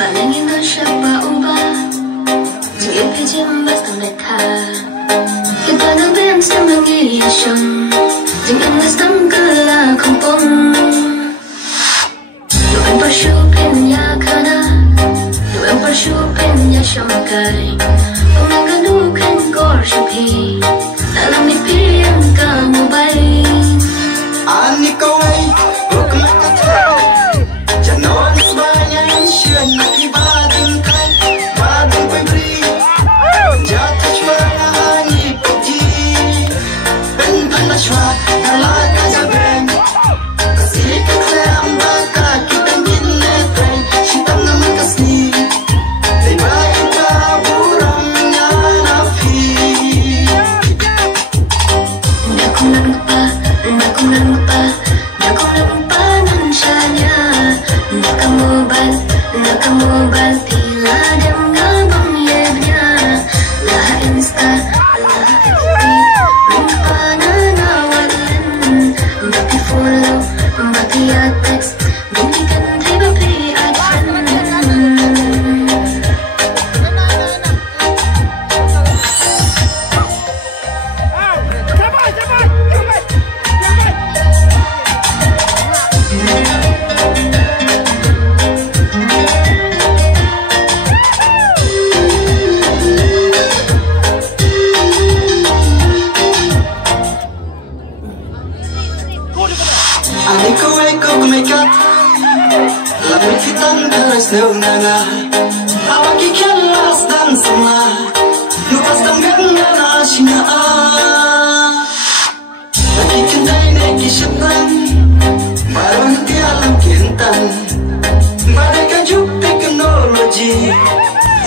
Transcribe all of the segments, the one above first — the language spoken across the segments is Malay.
Paningin na siya paubah, jembas ng lekha. Kita nang ben sa mangiyasyong, jangan tanggal kumpong. Doon pasyupin niya ka na, doon pasyupin niya siya magay. Kung naganukan ko syupi, alam ipilihan ka mo ba'y? Ani ko ay, huwag makatay. Janon is bayan siya nakibading kay bading pabri. Jatuh suara hani pagi, bentang naswa talaga jaben. Kasih keklam baka kita binetay, sitang naman kasni. Diba ika burang nga nafi. Nakamobile tila dem gabang yebnya. Laha insta, laha FB, ring pa na nawalan. Baki follow, baki text, bintikan di baki advan. Ani ko ay kumikat, lamit kitang teras neunanga. Awak ikialas dan sama, lupas tanggang na sinaa. Lagi kenday neki syaitan, baru nanti alam kihentan. Badai kajuk teknologi,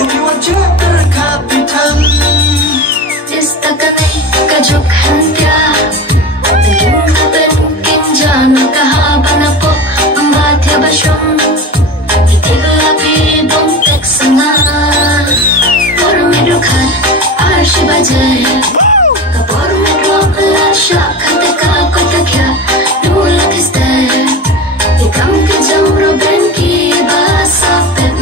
ubi wajah berkapitan. Istakanay kajuk hantya, tingin kapen kinjana kahaba na po ang batya basyong. Itiblabi bong teksana, por medrukan arshi baje. Kapor medro lasya kanteka kotakya nula kiste. Ikam kinjam roben ki basapem.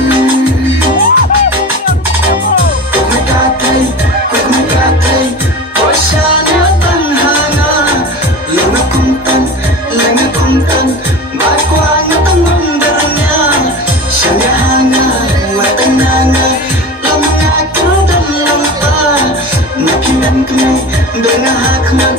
Kumakatay, osyanya tanghanga. Lenga kumtan, bakwa nga tanong daranya. Syanya hanga, watananga, lamang ako dan lampa. Nakinan kami, bengahakman.